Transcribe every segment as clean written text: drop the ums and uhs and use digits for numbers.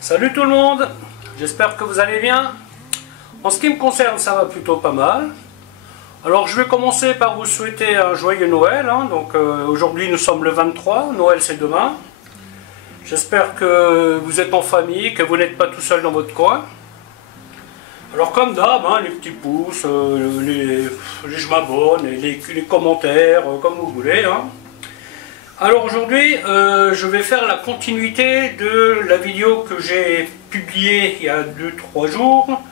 Salut tout le monde, j'espère que vous allez bien. En ce qui me concerne, ça va plutôt pas mal. Alors je vais commencer par vous souhaiter un joyeux Noël. Aujourd'hui nous sommes le 23, Noël c'est demain. J'espère que vous êtes en famille, que vous n'êtes pas tout seul dans votre coin. Alors comme d'hab, les petits pouces, les je m'abonne, les commentaires, comme vous voulez. Alors aujourd'hui, je vais faire la continuité de la vidéo que j'ai publiée il y a 2-3 jours,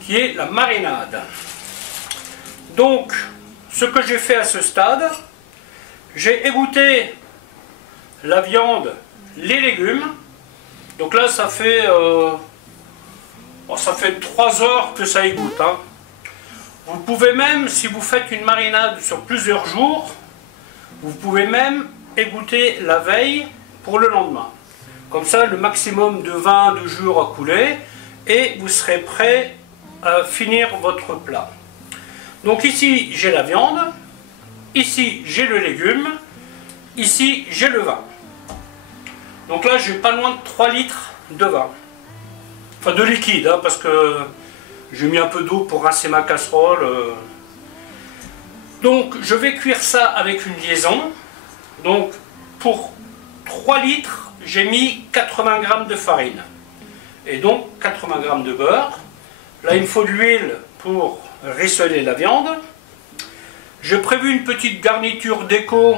qui est la marinade. Donc, ce que j'ai fait à ce stade, j'ai égoutté la viande, les légumes. Donc là, ça fait 3 heures que ça égoutte. Vous pouvez même, si vous faites une marinade sur plusieurs jours, vous pouvez même égoutter la veille pour le lendemain. Comme ça, le maximum de vin de jour a coulé et vous serez prêt à finir votre plat. Donc ici, j'ai la viande, ici, j'ai le légume, ici, j'ai le vin. Donc là, j'ai pas loin de 3 litres de vin. Enfin, de liquide, parce que j'ai mis un peu d'eau pour rincer ma casserole. Donc, je vais cuire ça avec une liaison. Donc, pour 3 litres, j'ai mis 80 g de farine. Et donc, 80 g de beurre. Là, il me faut de l'huile pour rissoler la viande. J'ai prévu une petite garniture déco.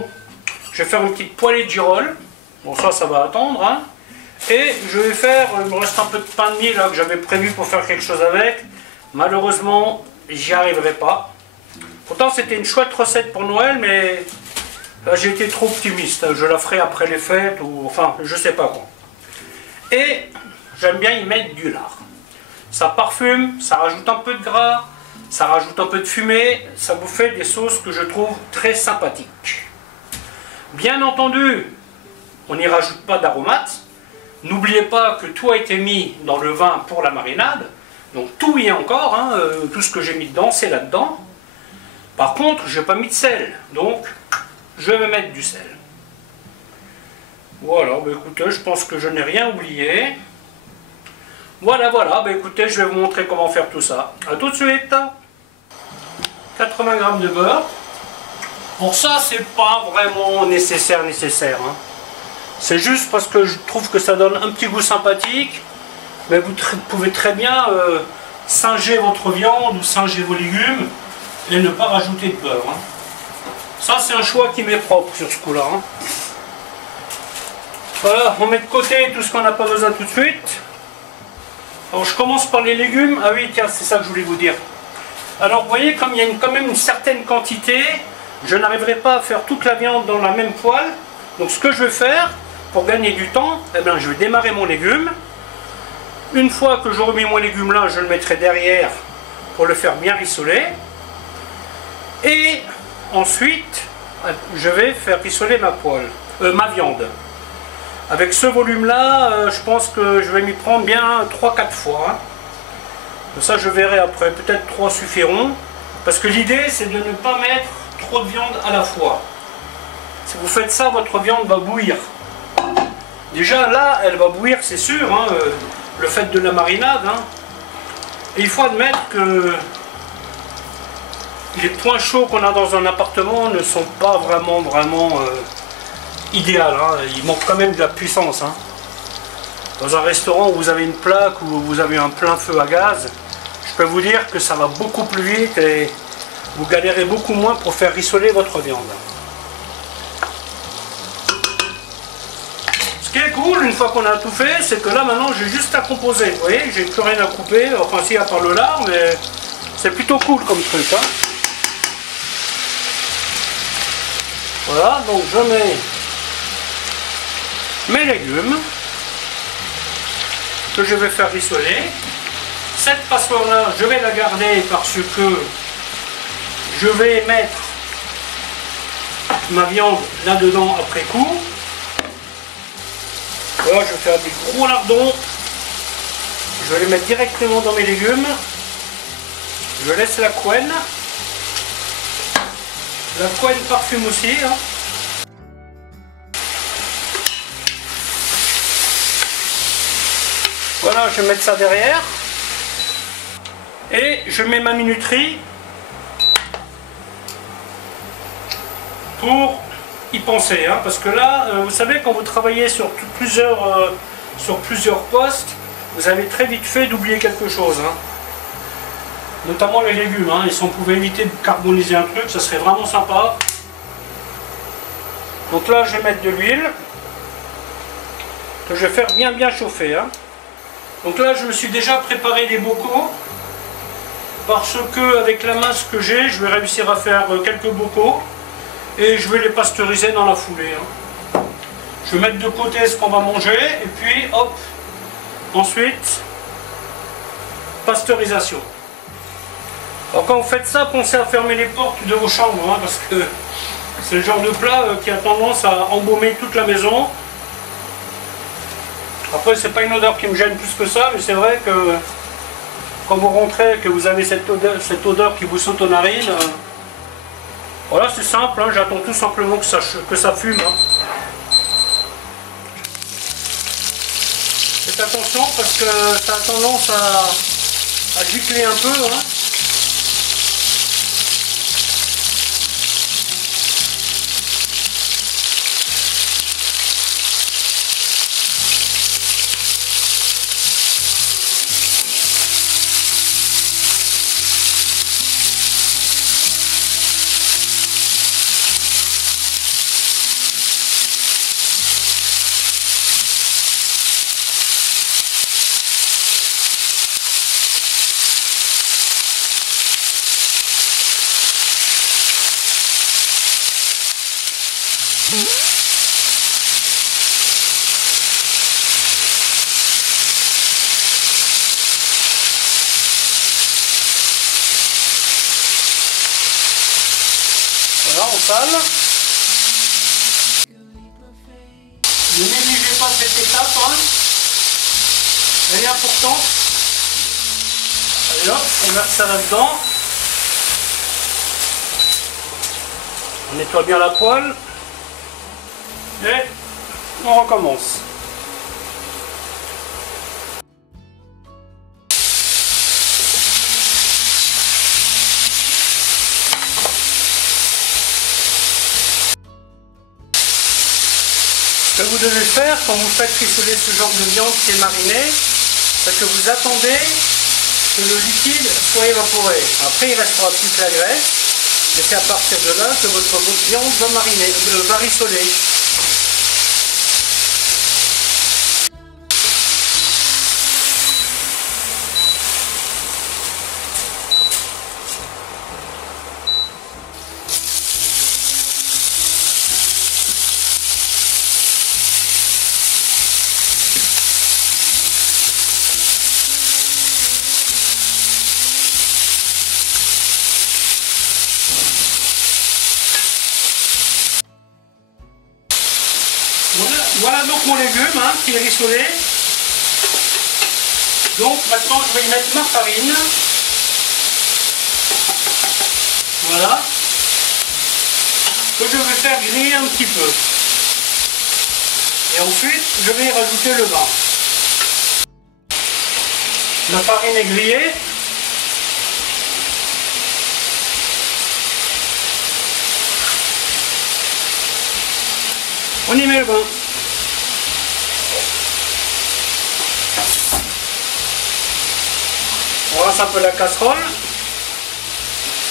Je vais faire une petite poêlée de girolles. Bon, ça va attendre. Et je vais faire, il me reste un peu de pain de mie là que j'avais prévu pour faire quelque chose avec. Malheureusement, j'y arriverai pas. Pourtant, c'était une chouette recette pour Noël, mais là, j'ai été trop optimiste. Je la ferai après les fêtes, ou enfin, je sais pas quoi. Et j'aime bien y mettre du lard. Ça parfume, ça rajoute un peu de gras, ça rajoute un peu de fumée, ça vous fait des sauces que je trouve très sympathiques. Bien entendu, on n'y rajoute pas d'aromates. N'oubliez pas que tout a été mis dans le vin pour la marinade. Donc tout y est encore, tout ce que j'ai mis dedans, c'est là-dedans. Par contre, je n'ai pas mis de sel, donc je vais mettre du sel. Voilà, écoutez, je pense que je n'ai rien oublié. Voilà, écoutez, je vais vous montrer comment faire tout ça. A tout de suite. 80 g de beurre. Pour ça, c'est pas vraiment nécessaire. C'est juste parce que je trouve que ça donne un petit goût sympathique. Mais vous pouvez très bien singer votre viande ou singer vos légumes et ne pas rajouter de beurre. Ça, c'est un choix qui m'est propre sur ce coup-là. Voilà, on met de côté tout ce qu'on n'a pas besoin tout de suite. Alors, je commence par les légumes. Ah oui, tiens, c'est ça que je voulais vous dire. Alors, vous voyez, comme il y a quand même une certaine quantité, je n'arriverai pas à faire toute la viande dans la même poêle. Donc, ce que je vais faire, pour gagner du temps, je vais démarrer mon légume. Une fois que j'aurai mis mon légume là, je le mettrai derrière pour le faire bien rissoler. Et ensuite, je vais faire rissoler ma viande. Avec ce volume-là, je pense que je vais m'y prendre bien 3-4 fois. Ça, je verrai après. Peut-être 3 suffiront. Parce que l'idée, c'est de ne pas mettre trop de viande à la fois. Si vous faites ça, votre viande va bouillir. Déjà, là, elle va bouillir, c'est sûr. Le fait de la marinade. Et il faut admettre que les points chauds qu'on a dans un appartement ne sont pas vraiment idéal, il manque quand même de la puissance. Dans un restaurant où vous avez une plaque, où vous avez un plein feu à gaz, je peux vous dire que ça va beaucoup plus vite et vous galérez beaucoup moins pour faire rissoler votre viande. Ce qui est cool, une fois qu'on a tout fait, c'est que là maintenant j'ai juste à composer. Vous voyez, j'ai plus rien à couper, enfin si à part le lard, mais c'est plutôt cool comme truc. Voilà, donc je mets mes légumes que je vais faire rissoler. Cette passoire là, je vais la garder parce que je vais mettre ma viande là-dedans après coup. Voilà, je vais faire des gros lardons. Je vais les mettre directement dans mes légumes. Je laisse la couenne. La couenne parfume aussi. Voilà, je vais mettre ça derrière. Et je mets ma minuterie pour y penser. Hein, parce que là, vous savez, quand vous travaillez sur plusieurs postes, vous avez très vite fait d'oublier quelque chose. Hein. Notamment les légumes. Hein, et si on pouvait éviter de carboniser un truc, ça serait vraiment sympa. Donc là, je vais mettre de l'huile que je vais faire bien chauffer. Hein. Donc là, je me suis déjà préparé des bocaux. Parce que avec la masse que j'ai, je vais réussir à faire quelques bocaux et je vais les pasteuriser dans la foulée. Hein. Je vais mettre de côté ce qu'on va manger et puis hop, ensuite pasteurisation. Alors quand vous faites ça, pensez à fermer les portes de vos chambres hein, parce que c'est le genre de plat qui a tendance à embaumer toute la maison. Après, c'est pas une odeur qui me gêne plus que ça, mais c'est vrai que quand vous rentrez, que vous avez cette odeur qui vous saute aux narines, voilà, c'est simple, hein, j'attends tout simplement que ça fume. Hein. Faites attention parce que ça a tendance à gicler un peu. Hein. Voilà, on sale. Ne négligez pas cette étape, hein. Elle est importante. Allez hop, on verse ça là-dedans. On nettoie bien la poêle. Et on recommence. Ce que vous devez faire quand vous faites rissoler ce genre de viande qui est marinée, c'est que vous attendez que le liquide soit évaporé. Après, il ne restera plus que la graisse, mais c'est à partir de là que votre viande va mariner, va rissoler. Voilà donc mon légume hein, qui est rissolé. Donc maintenant je vais y mettre ma farine. Voilà. Que je vais faire griller un petit peu. Et ensuite je vais y rajouter le vin. La farine est grillée. On y met le vin. On lance un peu la casserole.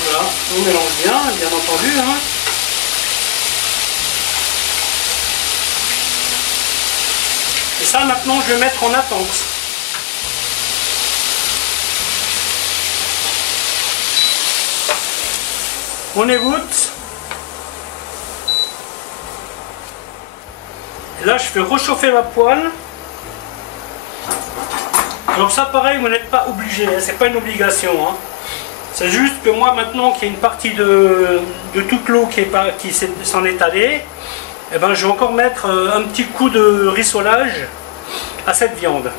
Voilà, on mélange bien entendu. Hein. Et ça maintenant je vais mettre en attente. On égoutte. Et là je fais réchauffer ma poêle. Alors ça pareil, vous n'êtes pas obligé, hein, c'est pas une obligation. Hein. C'est juste que moi maintenant qu'il y a une partie de toute l'eau qui s'en est allée, eh ben, je vais encore mettre un petit coup de rissolage à cette viande.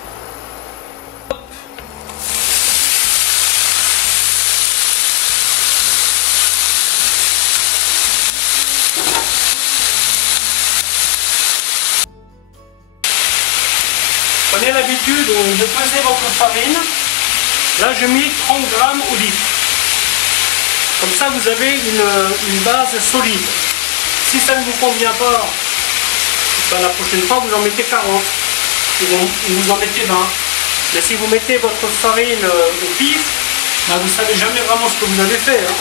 Prenez l'habitude l'habitude de peser votre farine. Là, j'ai mis 30 grammes au litre. Comme ça, vous avez une base solide. Si ça ne vous convient pas, ben, la prochaine fois, vous en mettez 40. Ou vous en mettez 20. Mais si vous mettez votre farine au pif, ben, vous ne savez jamais vraiment ce que vous avez fait. Hein.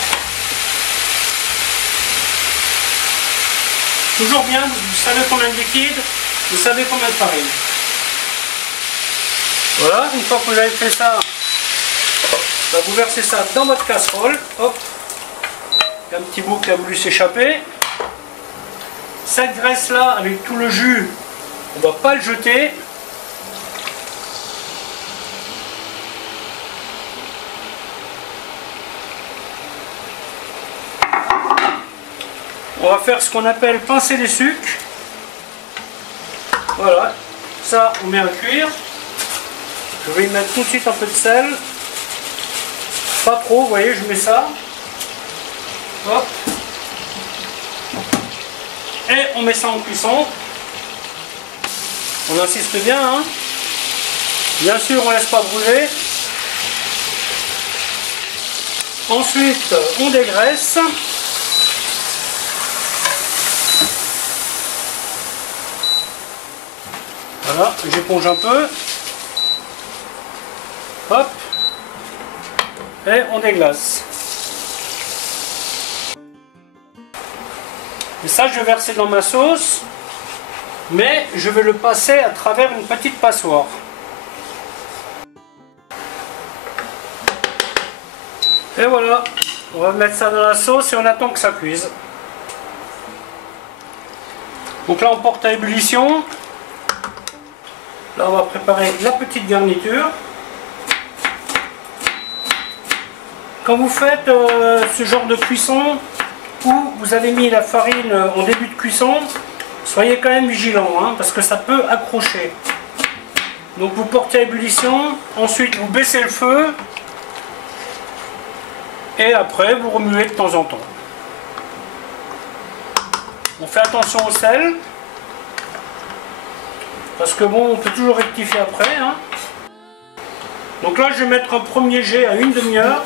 Toujours bien, vous savez combien de liquide, vous savez combien de farine. Voilà, une fois que vous avez fait ça, ben, vous versez ça dans votre casserole. Hop, il y a un petit bout qui a voulu s'échapper. Cette graisse là, avec tout le jus, on ne va pas le jeter. On va faire ce qu'on appelle pincer les sucres. Voilà, ça on met à cuire. Je vais y mettre tout de suite un peu de sel. Pas trop, vous voyez, je mets ça. Hop. Et on met ça en cuisson. On insiste bien, hein. Bien sûr, on ne laisse pas brûler. Ensuite, on dégraisse. Voilà, j'éponge un peu. Hop. Et on déglace. Et ça, je vais verser dans ma sauce. Mais je vais le passer à travers une petite passoire. Et voilà. On va mettre ça dans la sauce et on attend que ça cuise. Donc là, on porte à ébullition. Là, on va préparer la petite garniture. Quand vous faites ce genre de cuisson où vous avez mis la farine en début de cuisson, soyez quand même vigilant, hein, parce que ça peut accrocher. Donc vous portez à ébullition, ensuite vous baissez le feu et après vous remuez de temps en temps. On fait attention au sel. Parce que bon, on peut toujours rectifier après. Hein. Donc là, je vais mettre un premier jet à une demi-heure.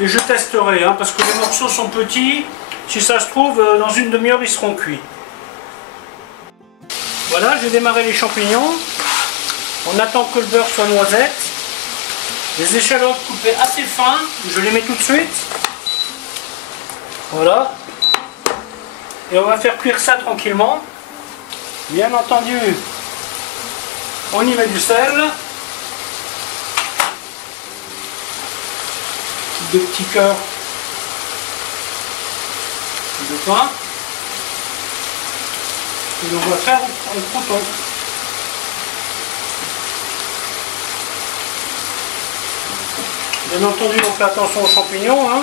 Et je testerai, hein, parce que les morceaux sont petits. Si ça se trouve, dans une demi-heure, ils seront cuits. Voilà, j'ai démarré les champignons. On attend que le beurre soit noisette. Les échalotes coupées assez fin, je les mets tout de suite. Voilà. Et on va faire cuire ça tranquillement. Bien entendu, on y met du sel, de petits cœurs de pain, et on va faire un crouton. Bien entendu, on fait attention aux champignons. Hein.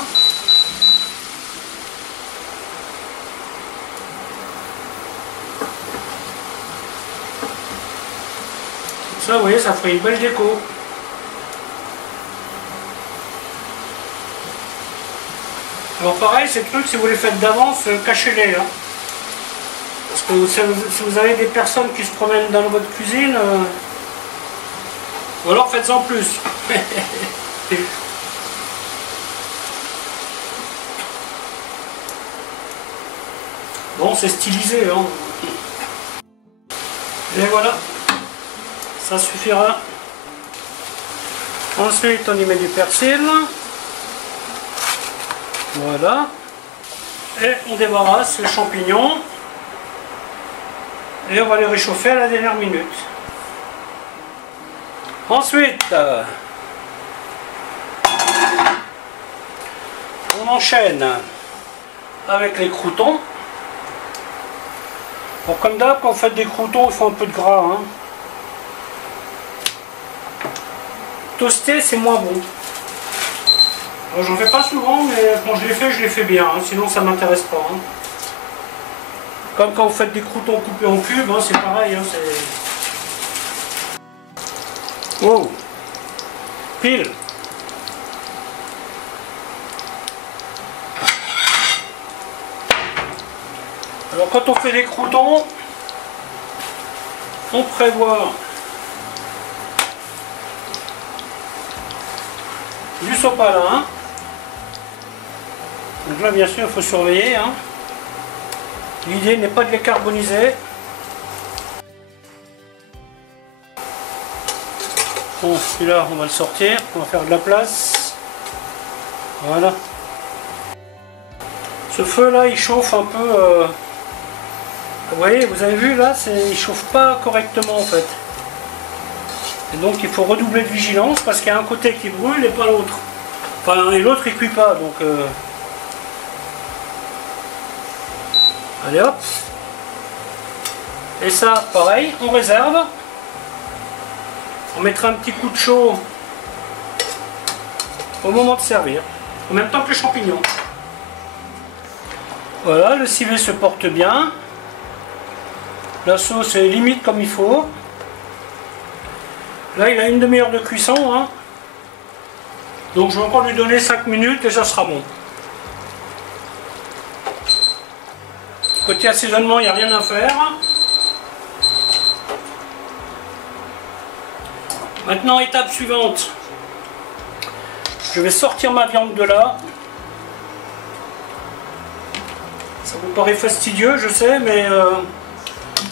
Ça, vous voyez, ça ferait une belle déco. Alors pareil, ces trucs, si vous les faites d'avance, cachez-les. Hein. Parce que si vous avez des personnes qui se promènent dans votre cuisine, ou alors faites-en plus. Bon, c'est stylisé. Hein. Et voilà. Ça suffira. Ensuite, on y met du persil. Voilà. Et on débarrasse les champignons. Et on va les réchauffer à la dernière minute. Ensuite, on enchaîne avec les croûtons. Bon, comme d'hab, quand vous faites des croûtons, il faut un peu de gras. Hein. Toasté, c'est moins bon. J'en fais pas souvent, mais quand je les fais bien, hein, sinon ça m'intéresse pas. Hein. Comme quand vous faites des croûtons coupés en cubes, hein, c'est pareil. Hein, wow. Pile. Alors quand on fait des croûtons, on prévoit du sopalin. Donc là bien sûr il faut surveiller. Hein. L'idée n'est pas de les carboniser. Bon, celui-là on va le sortir, on va faire de la place. Voilà. Ce feu là il chauffe un peu. Vous voyez, vous avez vu là, il chauffe pas correctement en fait. Et donc il faut redoubler de vigilance parce qu'il y a un côté qui brûle et pas l'autre. Enfin, et l'autre il cuit pas, donc... Allez hop. Et ça, pareil, on réserve. On mettra un petit coup de chaud au moment de servir. En même temps que les champignons. Voilà, le civet se porte bien. La sauce est limite comme il faut. Là, il a une demi-heure de cuisson. Hein. Donc, je vais encore lui donner 5 minutes et ça sera bon. Côté assaisonnement, il n'y a rien à faire. Maintenant, étape suivante. Je vais sortir ma viande de là. Ça vous paraît fastidieux, je sais, mais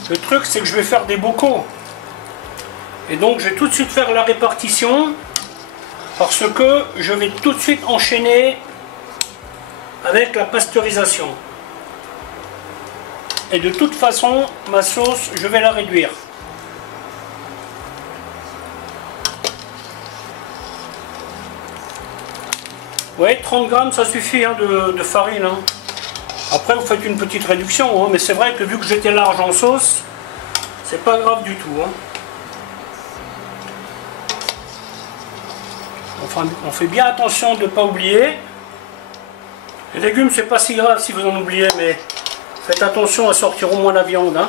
le truc, c'est que je vais faire des bocaux. Et donc, je vais tout de suite faire la répartition. Parce que je vais tout de suite enchaîner avec la pasteurisation. Et de toute façon, ma sauce, je vais la réduire. Oui, 30 grammes, ça suffit hein, de farine. Hein. Après, vous faites une petite réduction. Hein, mais c'est vrai que vu que j'étais large en sauce, c'est pas grave du tout. Hein. Enfin, on fait bien attention de ne pas oublier. Les légumes, c'est pas si grave si vous en oubliez, mais faites attention à sortir au moins la viande. Hein.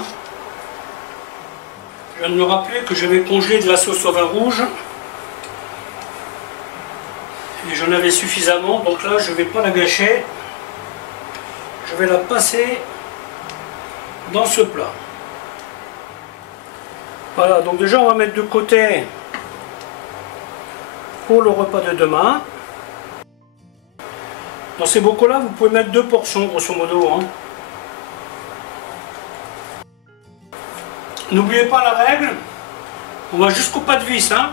Je viens de me rappeler que j'avais congelé de la sauce au vin rouge. Et j'en avais suffisamment, donc là je ne vais pas la gâcher. Je vais la passer dans ce plat. Voilà, donc déjà on va mettre de côté pour le repas de demain. Dans ces bocaux là, vous pouvez mettre 2 portions grosso modo. Hein. N'oubliez pas la règle, on va jusqu'au pas de vis. Hein.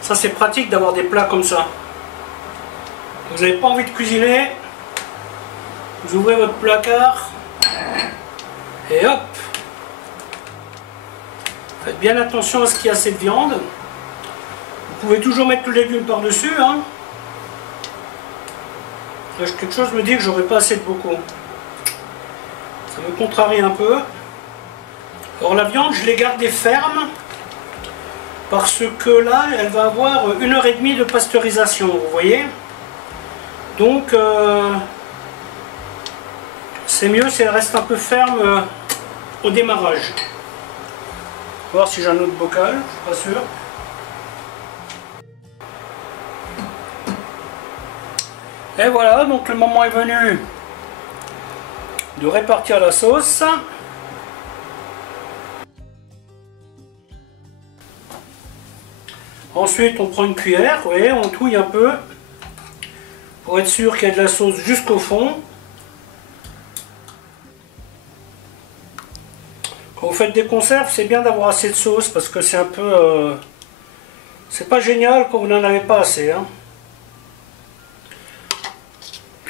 Ça c'est pratique d'avoir des plats comme ça. Vous n'avez pas envie de cuisiner, vous ouvrez votre placard et hop. Faites bien attention à ce qu'il y a cette viande. Vous pouvez toujours mettre le légume par-dessus. Hein. Quelque chose me dit que j'aurai pas assez de bocaux. Ça me contrarie un peu. Alors la viande, je l'ai gardée ferme parce que là, elle va avoir 1h30 de pasteurisation, vous voyez. Donc, c'est mieux si elle reste un peu ferme au démarrage. On va voir si j'ai un autre bocal, je suis pas sûr. Et voilà, donc le moment est venu de répartir la sauce. Ensuite, on prend une cuillère, vous voyez, on touille un peu pour être sûr qu'il y a de la sauce jusqu'au fond. Quand vous faites des conserves, c'est bien d'avoir assez de sauce parce que c'est un peu... c'est pas génial quand vous n'en avez pas assez. Hein.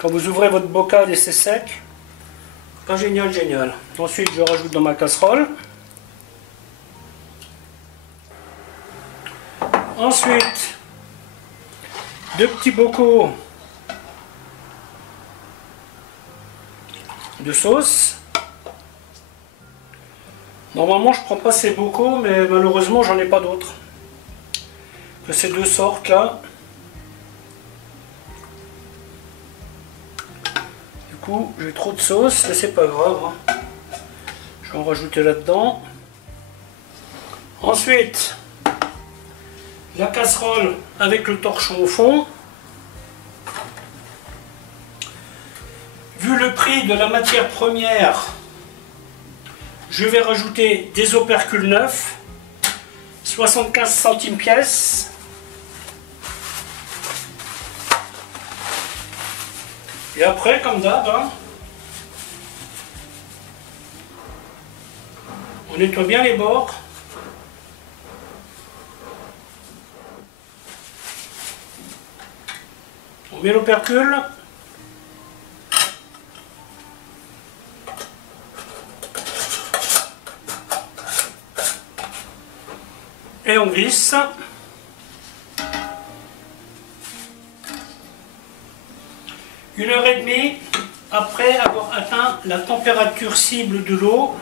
Quand vous ouvrez votre bocal et c'est sec, pas génial, génial. Ensuite, je rajoute dans ma casserole. Ensuite, 2 petits bocaux de sauce. Normalement, je ne prends pas ces bocaux, mais malheureusement, j'en ai pas d'autres. De ces 2 sortes là. Du coup, j'ai trop de sauce, mais c'est pas grave. Hein. Je vais en rajouter là-dedans. Ensuite, la casserole avec le torchon au fond. Vu le prix de la matière première, je vais rajouter des opercules neufs, 75 centimes pièce. Et après, comme d'hab, hein, on nettoie bien les bords. On met l'opercule. Et on visse. Une heure et demie après avoir atteint la température cible de l'eau,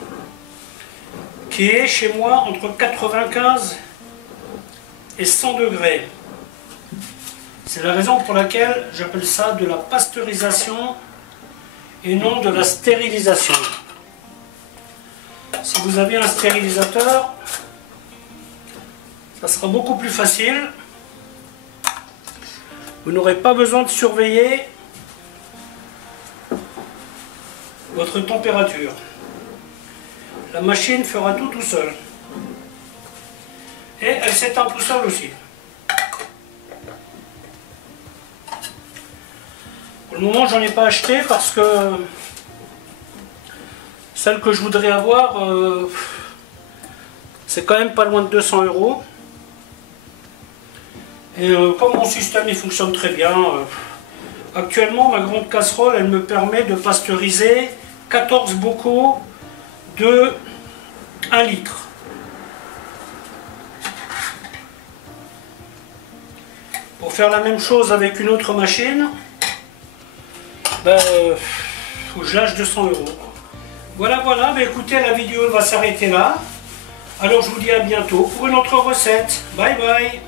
qui est chez moi entre 95 et 100 degrés. C'est la raison pour laquelle j'appelle ça de la pasteurisation et non de la stérilisation. Si vous avez un stérilisateur, ça sera beaucoup plus facile. Vous n'aurez pas besoin de surveiller votre température. La machine fera tout seul. Et elle s'éteint tout seul aussi. Pour le moment, j'en ai pas acheté parce que celle que je voudrais avoir, c'est quand même pas loin de 200 €. Et comme mon système il fonctionne très bien, actuellement ma grande casserole elle me permet de pasteuriser 14 bocaux de 1 litre. Pour faire la même chose avec une autre machine, faut que je lâche 200 €. Voilà, écoutez, la vidéo va s'arrêter là. Alors je vous dis à bientôt pour une autre recette. Bye bye.